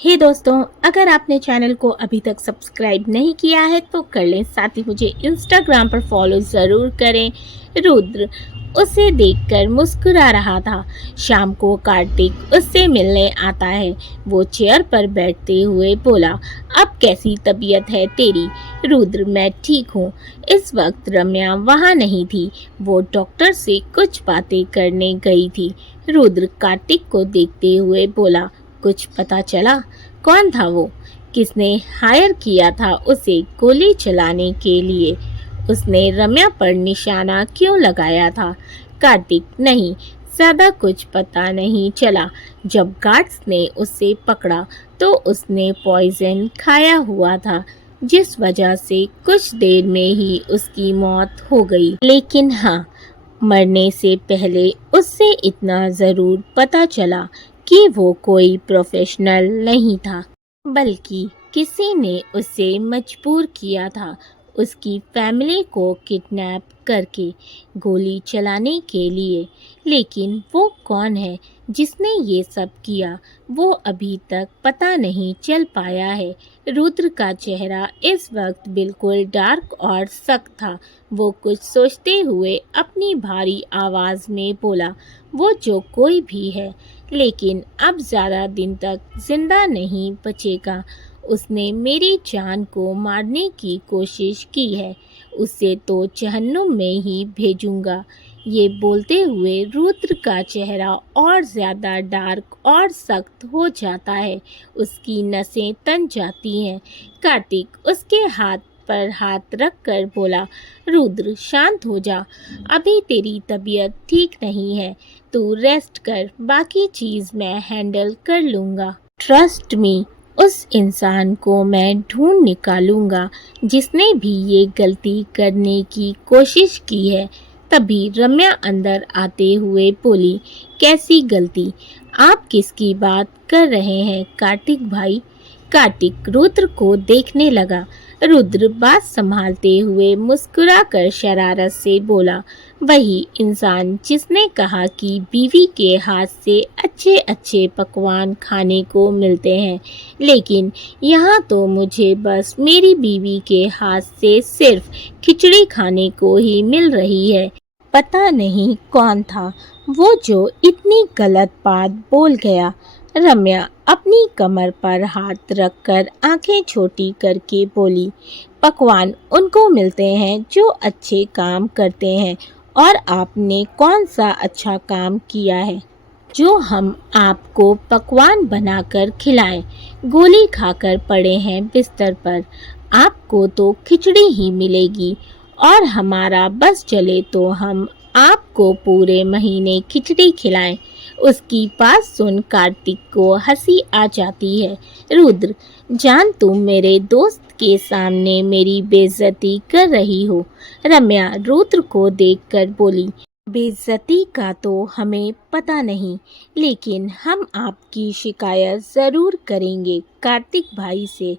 हे दोस्तों, अगर आपने चैनल को अभी तक सब्सक्राइब नहीं किया है तो कर लें। साथ ही मुझे इंस्टाग्राम पर फॉलो ज़रूर करें। रुद्र उसे देखकर मुस्कुरा रहा था। शाम को कार्तिक उससे मिलने आता है। वो चेयर पर बैठते हुए बोला, अब कैसी तबीयत है तेरी? रुद्र, मैं ठीक हूँ। इस वक्त रम्या वहाँ नहीं थी। वो डॉक्टर से कुछ बातें करने गई थी। रुद्र कार्तिक को देखते हुए बोला, कुछ पता चला? कौन था वो? किसने हायर किया था उसे गोली चलाने के लिए? उसने रम्या पर निशाना क्यों लगाया था? कार्तिक, नहीं, ज्यादा कुछ पता नहीं चला। जब गार्ड्स ने उसे पकड़ा तो उसने पॉइजन खाया हुआ था, जिस वजह से कुछ देर में ही उसकी मौत हो गई। लेकिन हाँ, मरने से पहले उससे इतना ज़रूर पता चला कि वो कोई प्रोफेशनल नहीं था, बल्कि किसी ने उसे मजबूर किया था उसकी फैमिली को किडनैप करके गोली चलाने के लिए। लेकिन वो कौन है जिसने ये सब किया, वो अभी तक पता नहीं चल पाया है। रुद्र का चेहरा इस वक्त बिल्कुल डार्क और सख्त था। वो कुछ सोचते हुए अपनी भारी आवाज़ में बोला, वो जो कोई भी है, लेकिन अब ज़्यादा दिन तक जिंदा नहीं बचेगा। उसने मेरी जान को मारने की कोशिश की है। उसे तो जहन्नुम में ही भेजूंगा। ये बोलते हुए रुद्र का चेहरा और ज़्यादा डार्क और सख्त हो जाता है। उसकी नसें तन जाती हैं। कार्तिक उसके हाथ पर हाथ रख कर बोला, रुद्र शांत हो जा। अभी तेरी तबीयत ठीक नहीं है। तू रेस्ट कर, बाकी चीज़ मैं हैंडल कर लूँगा। ट्रस्ट मी, उस इंसान को मैं ढूंढ निकालूंगा जिसने भी ये गलती करने की कोशिश की है। तभी रम्या अंदर आते हुए बोली, कैसी गलती? आप किसकी बात कर रहे हैं कार्तिक भाई? कार्तिक रुद्र को देखने लगा। रुद्र बात संभालते हुए मुस्कुराकर शरारत से बोला, वही इंसान जिसने कहा कि बीवी के हाथ से अच्छे अच्छे पकवान खाने को मिलते हैं, लेकिन यहाँ तो मुझे बस मेरी बीवी के हाथ से सिर्फ खिचड़ी खाने को ही मिल रही है। पता नहीं कौन था वो जो इतनी गलत बात बोल गया। रम्या अपनी कमर पर हाथ रखकर आंखें छोटी करके बोली, पकवान उनको मिलते हैं जो अच्छे काम करते हैं, और आपने कौन सा अच्छा काम किया है जो हम आपको पकवान बनाकर खिलाएं? गोली खाकर पड़े हैं बिस्तर पर। आपको तो खिचड़ी ही मिलेगी, और हमारा बस चले तो हम आपको पूरे महीने खिचड़ी खिलाएं। उसकी बात सुन कार्तिक को हंसी आ जाती है। रुद्र, जान, तुम मेरे दोस्त के सामने मेरी बेइज्जती कर रही हो। रम्या रुद्र को देखकर बोली, बेइज्जती का तो हमें पता नहीं, लेकिन हम आपकी शिकायत ज़रूर करेंगे कार्तिक भाई से।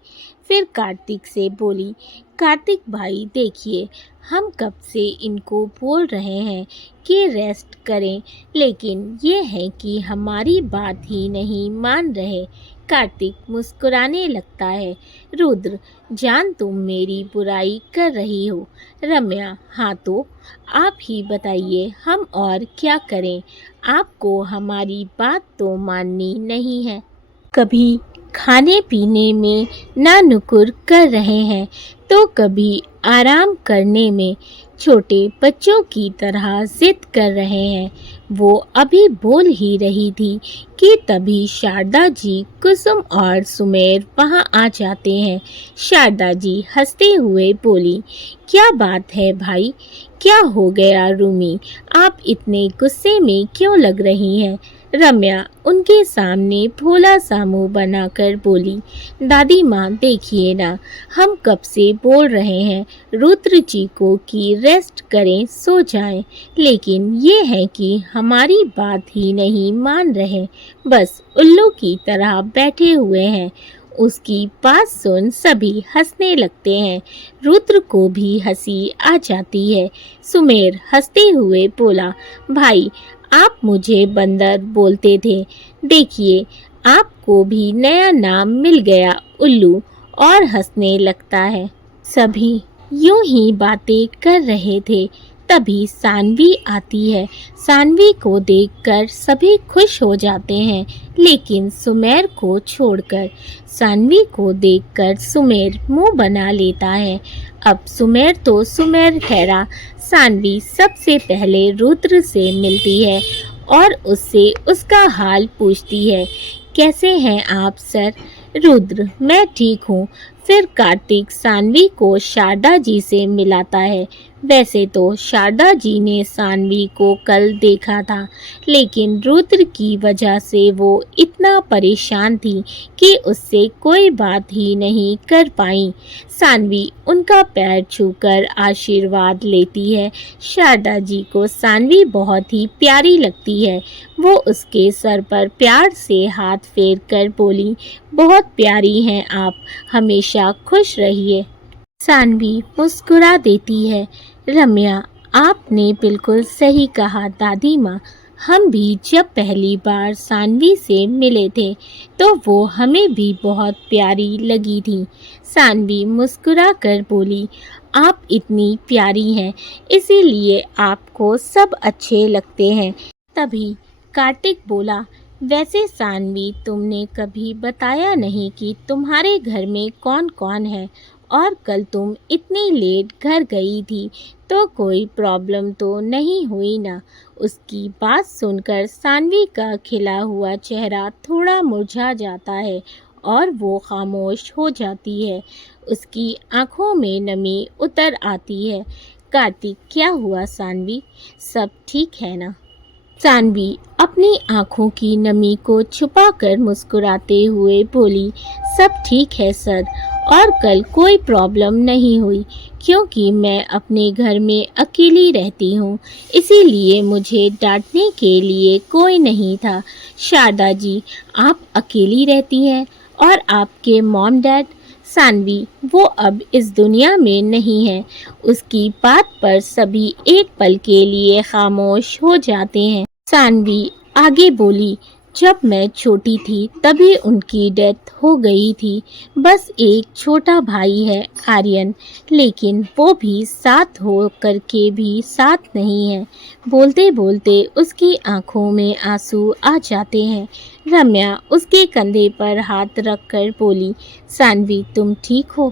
फिर कार्तिक से बोली, कार्तिक भाई देखिए, हम कब से इनको बोल रहे हैं कि रेस्ट करें, लेकिन ये है कि हमारी बात ही नहीं मान रहे। कार्तिक मुस्कुराने लगता है। रुद्र, जान, तुम मेरी बुराई कर रही हो। रम्या, हाँ तो आप ही बताइए हम और क्या करें? आपको हमारी बात तो माननी नहीं है। कभी खाने पीने में ना नुकुर कर रहे हैं तो कभी आराम करने में छोटे बच्चों की तरह जिद कर रहे हैं। वो अभी बोल ही रही थी कि तभी शारदा जी, कुसुम और सुमेर वहाँ आ जाते हैं। शारदा जी हंसते हुए बोली, क्या बात है भाई? क्या हो गया रूमी? आप इतने गुस्से में क्यों लग रही हैं? रम्या उनके सामने भोला सा मुंह बनाकर बोली, दादी माँ देखिए ना, हम कब से बोल रहे हैं रुद्र जी को कि रेस्ट करें, सो जाएं, लेकिन ये है कि हमारी बात ही नहीं मान रहे, बस उल्लू की तरह बैठे हुए हैं। उसकी बात सुन सभी हंसने लगते हैं। रुद्र को भी हंसी आ जाती है। सुमेर हंसते हुए बोला, भाई आप मुझे बंदर बोलते थे, देखिए आपको भी नया नाम मिल गया उल्लू और हंसने लगता है। सभी यूं ही बातें कर रहे थे, तभी सानवी आती है। सानवी को देखकर सभी खुश हो जाते हैं, लेकिन सुमेर को छोड़कर। सानवी को देखकर सुमेर मुंह बना लेता है। अब सुमेर तो सुमेर ठहरा। सानवी सबसे पहले रुद्र से मिलती है और उससे उसका हाल पूछती है। कैसे हैं आप सर? रुद्र, मैं ठीक हूँ। फिर कार्तिक सानवी को शारदा जी से मिलाता है। वैसे तो शारदा जी ने सानवी को कल देखा था, लेकिन रुद्र की वजह से वो इतना परेशान थी कि उससे कोई बात ही नहीं कर पाई। सानवी उनका पैर छूकर आशीर्वाद लेती है। शारदा जी को सानवी बहुत ही प्यारी लगती है। वो उसके सर पर प्यार से हाथ फेर कर बोली, बहुत प्यारी हैं आप, हमेशा खुश रहिए। सानवी मुस्कुरा देती है। रम्या, आपने बिल्कुल सही कहा दादी माँ। हम भी जब पहली बार सानवी से मिले थे तो वो हमें भी बहुत प्यारी लगी थी। सानवी मुस्कुरा कर बोली, आप इतनी प्यारी हैं, इसीलिए आपको सब अच्छे लगते हैं। तभी कार्तिक बोला, वैसे सानवी, तुमने कभी बताया नहीं कि तुम्हारे घर में कौन कौन है, और कल तुम इतनी लेट घर गई थी तो कोई प्रॉब्लम तो नहीं हुई ना? उसकी बात सुनकर सानवी का खिला हुआ चेहरा थोड़ा मुरझा जाता है और वो खामोश हो जाती है। उसकी आंखों में नमी उतर आती है। कार्तिक, क्या हुआ सानवी, सब ठीक है ना? सानवी अपनी आंखों की नमी को छुपाकर मुस्कुराते हुए बोली, सब ठीक है सर, और कल कोई प्रॉब्लम नहीं हुई, क्योंकि मैं अपने घर में अकेली रहती हूँ, इसीलिए मुझे डांटने के लिए कोई नहीं था। शारदा जी, आप अकेली रहती हैं, और आपके मॉम डैड? सानवी, वो अब इस दुनिया में नहीं है। उसकी बात पर सभी एक पल के लिए खामोश हो जाते हैं। सानवी आगे बोली, जब मैं छोटी थी तभी उनकी डेथ हो गई थी। बस एक छोटा भाई है आर्यन, लेकिन वो भी साथ हो करके भी साथ नहीं है। बोलते बोलते उसकी आंखों में आंसू आ जाते हैं। रम्या उसके कंधे पर हाथ रखकर बोली, सानवी, तुम ठीक हो?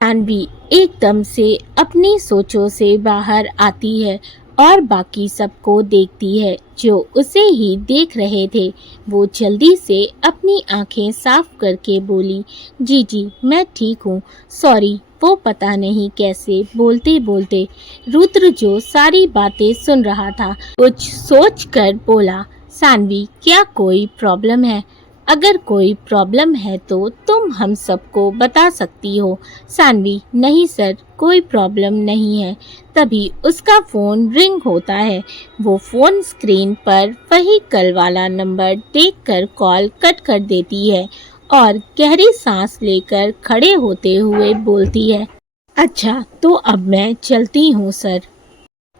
सानवी एकदम से अपनी सोचों से बाहर आती है और बाकी सबको देखती है जो उसे ही देख रहे थे। वो जल्दी से अपनी आंखें साफ करके बोली, जी जी, मैं ठीक हूँ, सॉरी। वो पता नहीं कैसे बोलते बोलते रुद्र जो सारी बातें सुन रहा था, कुछ सोच कर बोला, सानवी, क्या कोई प्रॉब्लम है? अगर कोई प्रॉब्लम है तो तुम हम सबको बता सकती हो। सानवी, नहीं सर, कोई प्रॉब्लम नहीं है। तभी उसका फ़ोन रिंग होता है। वो फ़ोन स्क्रीन पर वही कल वाला नंबर देखकर कॉल कट कर देती है और गहरी सांस लेकर खड़े होते हुए बोलती है, अच्छा, तो अब मैं चलती हूँ सर।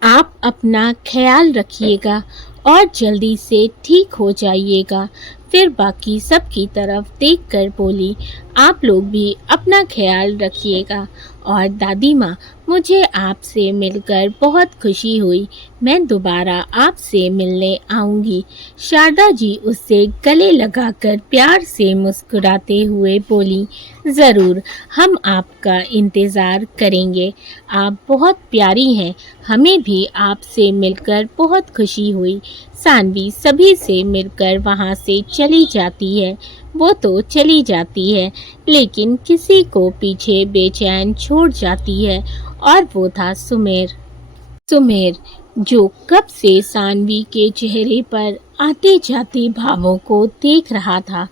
आप अपना ख्याल रखिएगा और जल्दी से ठीक हो जाइएगा। फिर बाकी सब की तरफ देखकर बोली, आप लोग भी अपना ख्याल रखिएगा। और दादी माँ, मुझे आपसे मिलकर बहुत खुशी हुई। मैं दोबारा आपसे मिलने आऊँगी। शारदा जी उससे गले लगाकर प्यार से मुस्कुराते हुए बोली, ज़रूर, हम आपका इंतज़ार करेंगे। आप बहुत प्यारी हैं। हमें भी आपसे मिलकर बहुत खुशी हुई। सानवी सभी से मिलकर वहाँ से चली जाती है। वो तो चली जाती है, लेकिन किसी को पीछे बेचैन छोड़ जाती है, और वो था सुमेर। सुमेर जो कब से सानवी के चेहरे पर आते जाते भावों को देख रहा था।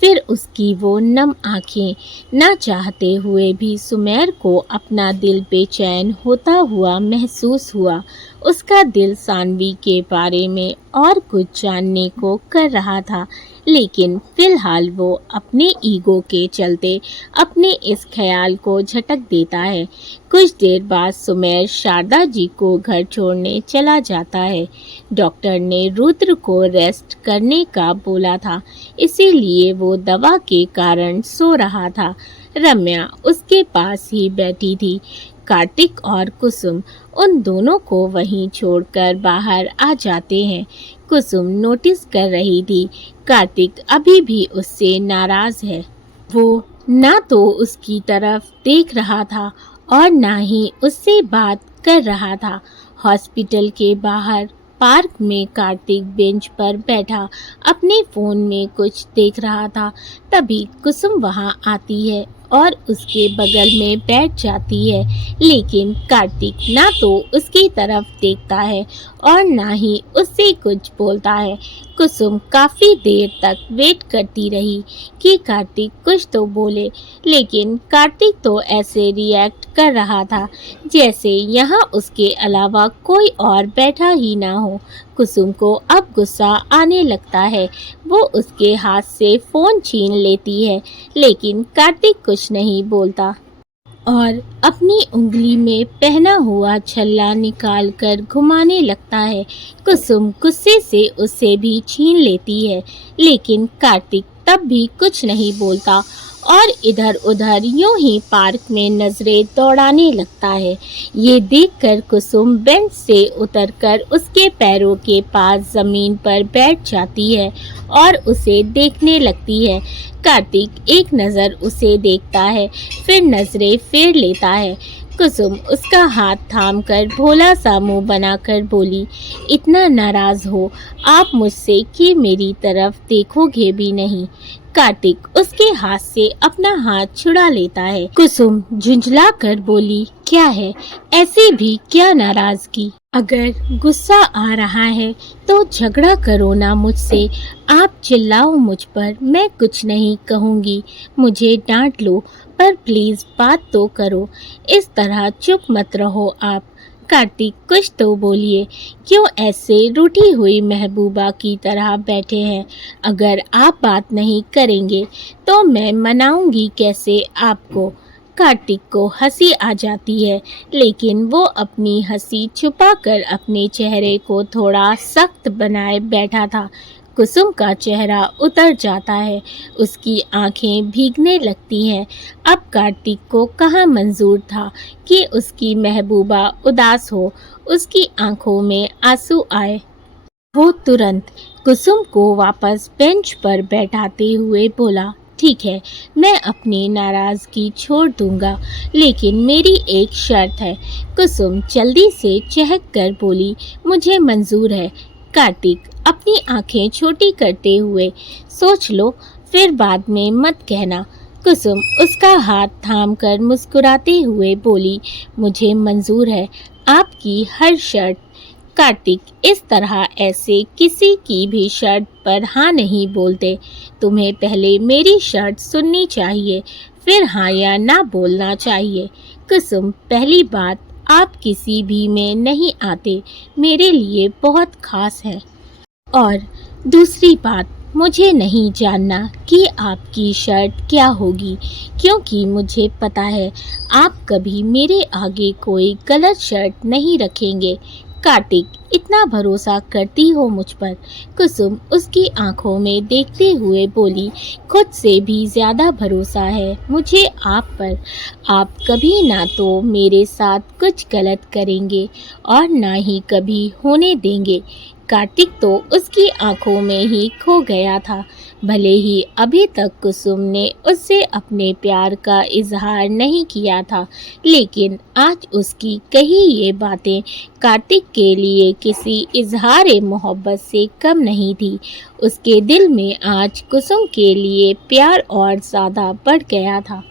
फिर उसकी वो नम आंखें, ना चाहते हुए भी सुमेर को अपना दिल बेचैन होता हुआ महसूस हुआ। उसका दिल सानवी के बारे में और कुछ जानने को कर रहा था, लेकिन फिलहाल वो अपने ईगो के चलते अपने इस ख्याल को झटक देता है। कुछ देर बाद सुमेर शारदा जी को घर छोड़ने चला जाता है। डॉक्टर ने रुद्र को रेस्ट करने का बोला था, इसीलिए वो दवा के कारण सो रहा था। रम्या उसके पास ही बैठी थी। कार्तिक और कुसुम उन दोनों को वहीं छोड़कर बाहर आ जाते हैं। कुसुम नोटिस कर रही थी कार्तिक अभी भी उससे नाराज है। वो ना तो उसकी तरफ देख रहा था और ना ही उससे बात कर रहा था। हॉस्पिटल के बाहर पार्क में कार्तिक बेंच पर बैठा अपने फोन में कुछ देख रहा था। तभी कुसुम वहां आती है और उसके बगल में बैठ जाती है, लेकिन कार्तिक ना तो उसकी तरफ देखता है और ना ही उससे कुछ बोलता है। कुसुम काफी देर तक वेट करती रही कि कार्तिक कुछ तो बोले, लेकिन कार्तिक तो ऐसे रिएक्ट कर रहा था जैसे यहाँ उसके अलावा कोई और बैठा ही ना हो। कुसुम को अब गुस्सा आने लगता है। वो उसके हाथ से फोन छीन लेती है, लेकिन कार्तिक कुछ नहीं बोलता और अपनी उंगली में पहना हुआ छल्ला निकाल कर घुमाने लगता है। कुसुम गुस्से से उसे भी छीन लेती है, लेकिन कार्तिक तब भी कुछ नहीं बोलता और इधर उधर यूं ही पार्क में नजरें दौड़ाने लगता है। ये देखकर कुसुम बेंच से उतरकर उसके पैरों के पास जमीन पर बैठ जाती है और उसे देखने लगती है। कार्तिक एक नज़र उसे देखता है, फिर नजरें फेर लेता है। कुसुम उसका हाथ थामकर भोला सा मुंह बनाकर बोली, इतना नाराज हो आप मुझसे कि मेरी तरफ देखोगे भी नहीं। कार्तिक उसके हाथ से अपना हाथ छुड़ा लेता है। कुसुम झुंझला कर बोली, क्या है ऐसे भी क्या नाराजगी? अगर गुस्सा आ रहा है तो झगड़ा करो ना मुझसे। आप चिल्लाओ मुझ पर, मैं कुछ नहीं कहूँगी। मुझे डांट लो पर प्लीज बात तो करो। इस तरह चुप मत रहो आप। कार्तिक कुछ तो बोलिए, क्यों ऐसे रूठी हुई महबूबा की तरह बैठे हैं? अगर आप बात नहीं करेंगे तो मैं मनाऊंगी कैसे आपको? कार्तिक को हंसी आ जाती है, लेकिन वो अपनी हंसी छुपाकर अपने चेहरे को थोड़ा सख्त बनाए बैठा था। कुसुम का चेहरा उतर जाता है, उसकी आंखें भीगने लगती हैं। अब कार्तिक को कहाँ मंजूर था कि उसकी महबूबा उदास हो, उसकी आंखों में आंसू आए। वो तुरंत कुसुम को वापस बेंच पर बैठाते हुए बोला, ठीक है, मैं अपनी नाराजगी छोड़ दूंगा, लेकिन मेरी एक शर्त है। कुसुम जल्दी से चहक कर बोली, मुझे मंजूर है। कार्तिक अपनी आंखें छोटी करते हुए, सोच लो फिर बाद में मत कहना। कुसुम उसका हाथ थामकर मुस्कुराते हुए बोली, मुझे मंजूर है आपकी हर शर्त। कार्तिक इस तरह ऐसे किसी की भी शर्त पर हाँ नहीं बोलते। तुम्हें पहले मेरी शर्त सुननी चाहिए, फिर हाँ या ना बोलना चाहिए। कुसुम, पहली बात, आप किसी भी में नहीं आते, मेरे लिए बहुत खास है। और दूसरी बात, मुझे नहीं जानना कि आपकी शर्त क्या होगी, क्योंकि मुझे पता है आप कभी मेरे आगे कोई गलत शर्त नहीं रखेंगे। कार्तिक, इतना भरोसा करती हो मुझ पर? कुसुम उसकी आंखों में देखते हुए बोली, खुद से भी ज्यादा भरोसा है मुझे आप पर। आप कभी ना तो मेरे साथ कुछ गलत करेंगे और ना ही कभी होने देंगे। कार्तिक तो उसकी आंखों में ही खो गया था। भले ही अभी तक कुसुम ने उससे अपने प्यार का इजहार नहीं किया था, लेकिन आज उसकी कही ये बातें कार्तिक के लिए किसी इजहार मोहब्बत से कम नहीं थी। उसके दिल में आज कुसुम के लिए प्यार और ज़्यादा बढ़ गया था।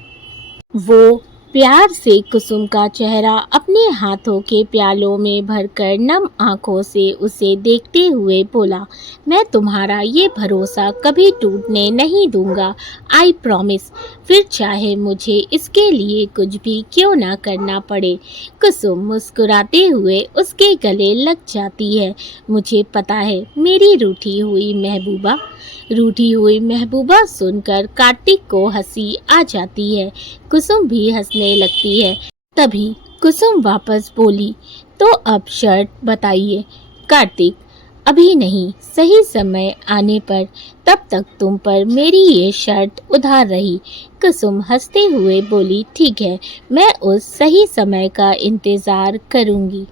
वो प्यार से कुसुम का चेहरा अपने हाथों के प्यालों में भरकर नम आंखों से उसे देखते हुए बोला, मैं तुम्हारा ये भरोसा कभी टूटने नहीं दूंगा, आई प्रॉमिस। फिर चाहे मुझे इसके लिए कुछ भी क्यों ना करना पड़े। कुसुम मुस्कुराते हुए उसके गले लग जाती है। मुझे पता है मेरी रूठी हुई महबूबा। रूठी हुई महबूबा सुनकर कार्तिक को हंसी आ जाती है। कुसुम भी हंसने लगती है। तभी कुसुम वापस बोली, तो अब शर्त बताइए। कार्तिक, अभी नहीं, सही समय आने पर। तब तक तुम पर मेरी ये शर्त उधार रही। कुसुम हंसते हुए बोली, ठीक है, मैं उस सही समय का इंतजार करूंगी।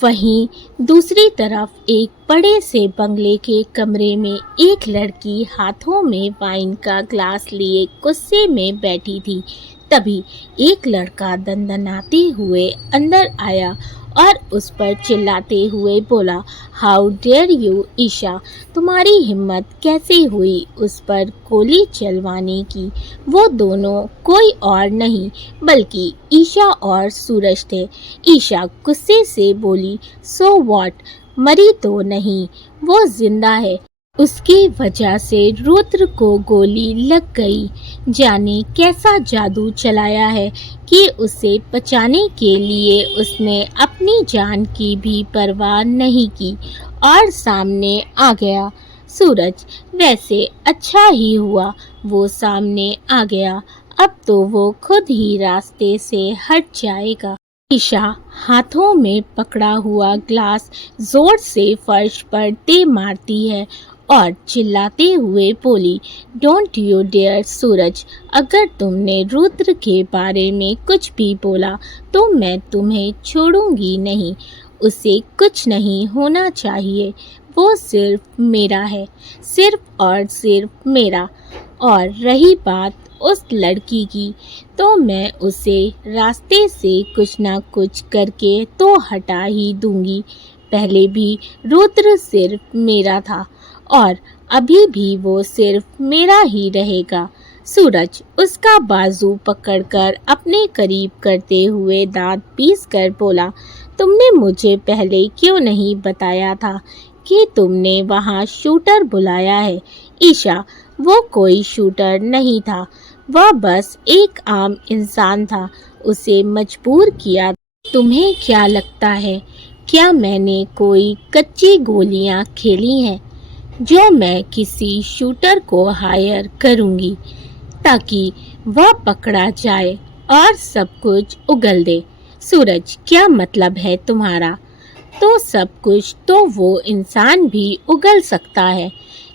वहीं दूसरी तरफ एक बड़े से बंगले के कमरे में एक लड़की हाथों में वाइन का ग्लास लिए गुस्से में बैठी थी। तभी एक लड़का दंदनाते हुए अंदर आया और उस पर चिल्लाते हुए बोला, हाउ डेयर यू ईशा, तुम्हारी हिम्मत कैसे हुई उस पर गोली चलवाने की। वो दोनों कोई और नहीं बल्कि ईशा और सूरज थे। ईशा गुस्से से बोली, सो व्हाट, मरी तो नहीं, वो जिंदा है। उसकी वजह से रुद्र को गोली लग गई। जाने कैसा जादू चलाया है कि उसे बचाने के लिए उसने अपनी जान की भी परवाह नहीं की और सामने आ गया। सूरज, वैसे अच्छा ही हुआ वो सामने आ गया, अब तो वो खुद ही रास्ते से हट जाएगा। ईशा हाथों में पकड़ा हुआ ग्लास जोर से फर्श पर दे मारती है और चिल्लाते हुए बोली, डोंट यू डेयर सूरज, अगर तुमने रुद्र के बारे में कुछ भी बोला तो मैं तुम्हें छोड़ूंगी नहीं। उसे कुछ नहीं होना चाहिए, वो सिर्फ मेरा है, सिर्फ और सिर्फ मेरा। और रही बात उस लड़की की, तो मैं उसे रास्ते से कुछ ना कुछ करके तो हटा ही दूंगी। पहले भी रुद्र सिर्फ मेरा था और अभी भी वो सिर्फ मेरा ही रहेगा। सूरज उसका बाजू पकड़कर अपने करीब करते हुए दांत पीस कर बोला, तुमने मुझे पहले क्यों नहीं बताया था कि तुमने वहाँ शूटर बुलाया है। ईशा, वो कोई शूटर नहीं था, वह बस एक आम इंसान था, उसे मजबूर किया। तुम्हें क्या लगता है, क्या मैंने कोई कच्ची गोलियां खेली हैं जो मैं किसी शूटर को हायर करूंगी ताकि वह पकड़ा जाए और सब कुछ उगल दे। सूरज, क्या मतलब है तुम्हारा? तो सब कुछ तो वो इंसान भी उगल सकता है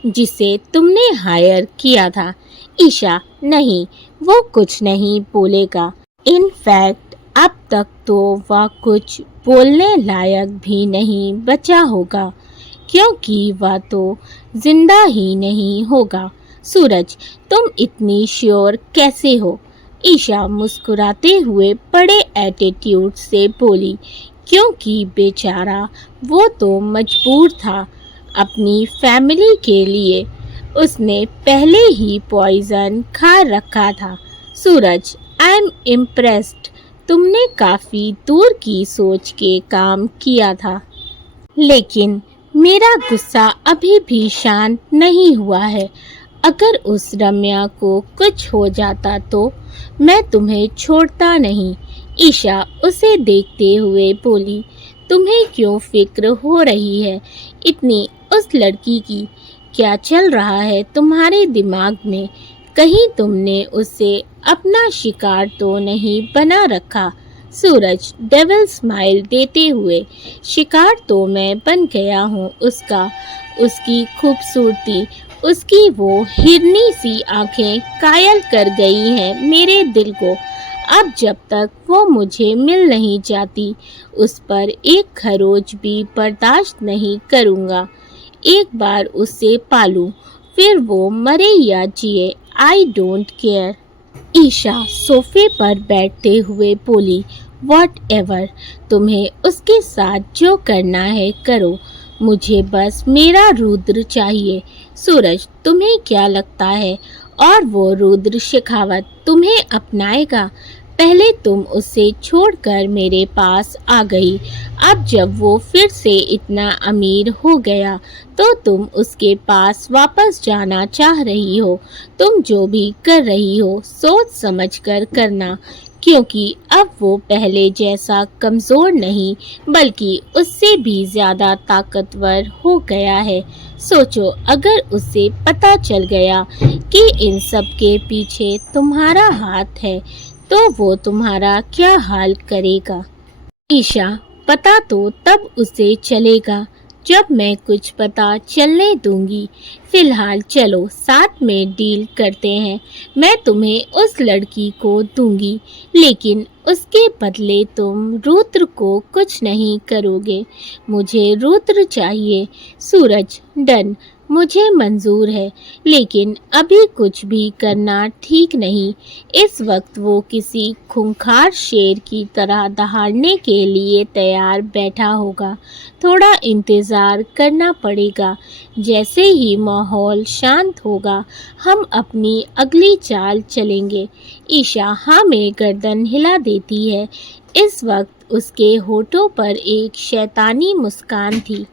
जिसे तुमने हायर किया था। ईशा, नहीं, वो कुछ नहीं बोलेगा। इनफैक्ट अब तक तो वह कुछ बोलने लायक भी नहीं बचा होगा क्योंकि वह तो जिंदा ही नहीं होगा। सूरज, तुम इतनी श्योर कैसे हो? ईशा मुस्कुराते हुए बड़े एटीट्यूड से बोली, क्योंकि बेचारा वो तो मजबूर था अपनी फैमिली के लिए, उसने पहले ही पॉइजन खा रखा था। सूरज, आई एम इम्प्रेस्ड, तुमने काफी दूर की सोच के काम किया था। लेकिन मेरा गुस्सा अभी भी शांत नहीं हुआ है। अगर उस रम्या को कुछ हो जाता तो मैं तुम्हें छोड़ता नहीं। ईशा उसे देखते हुए बोली, तुम्हें क्यों फिक्र हो रही है इतनी उस लड़की की? क्या चल रहा है तुम्हारे दिमाग में? कहीं तुमने उसे अपना शिकार तो नहीं बना रखा? सूरज डेविल स्माइल देते हुए, शिकार तो मैं बन गया हूँ उसका। उसकी खूबसूरती, उसकी वो हिरनी सी आंखें कायल कर गई हैं मेरे दिल को। अब जब तक वो मुझे मिल नहीं जाती उस पर एक खरोच भी बर्दाश्त नहीं करूँगा। एक बार उसे पालूं, फिर वो मरे या जिए, आई डोंट केयर। ईशा सोफे पर बैठते हुए बोली, वॉट एवर, तुम्हें उसके साथ जो करना है करो, मुझे बस मेरा रुद्र चाहिए। सूरज, तुम्हें क्या लगता है और वो रुद्र शेखावत तुम्हें अपनाएगा? पहले तुम उसे छोड़कर मेरे पास आ गई, अब जब वो फिर से इतना अमीर हो गया तो तुम उसके पास वापस जाना चाह रही हो। तुम जो भी कर रही हो सोच समझ कर करना, क्योंकि अब वो पहले जैसा कमज़ोर नहीं बल्कि उससे भी ज़्यादा ताकतवर हो गया है। सोचो, अगर उसे पता चल गया कि इन सब के पीछे तुम्हारा हाथ है तो वो तुम्हारा क्या हाल करेगा। ईशा, पता तो तब उसे चलेगा जब मैं कुछ पता चलने दूंगी। फिलहाल चलो साथ में डील करते हैं। मैं तुम्हें उस लड़की को दूंगी, लेकिन उसके बदले तुम रुद्र को कुछ नहीं करोगे। मुझे रुद्र चाहिए। सूरज, डन, मुझे मंजूर है, लेकिन अभी कुछ भी करना ठीक नहीं। इस वक्त वो किसी खूंखार शेर की तरह दहाड़ने के लिए तैयार बैठा होगा। थोड़ा इंतज़ार करना पड़ेगा। जैसे ही माहौल शांत होगा हम अपनी अगली चाल चलेंगे। ईशा हाँ में गर्दन हिला देती है। इस वक्त उसके होठों पर एक शैतानी मुस्कान थी।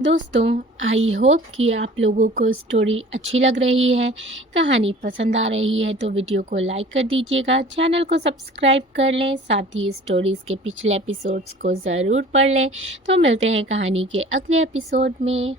दोस्तों, आई होप कि आप लोगों को स्टोरी अच्छी लग रही है, कहानी पसंद आ रही है तो वीडियो को लाइक कर दीजिएगा, चैनल को सब्सक्राइब कर लें, साथ ही स्टोरीज़ के पिछले एपिसोड्स को ज़रूर पढ़ लें। तो मिलते हैं कहानी के अगले एपिसोड में।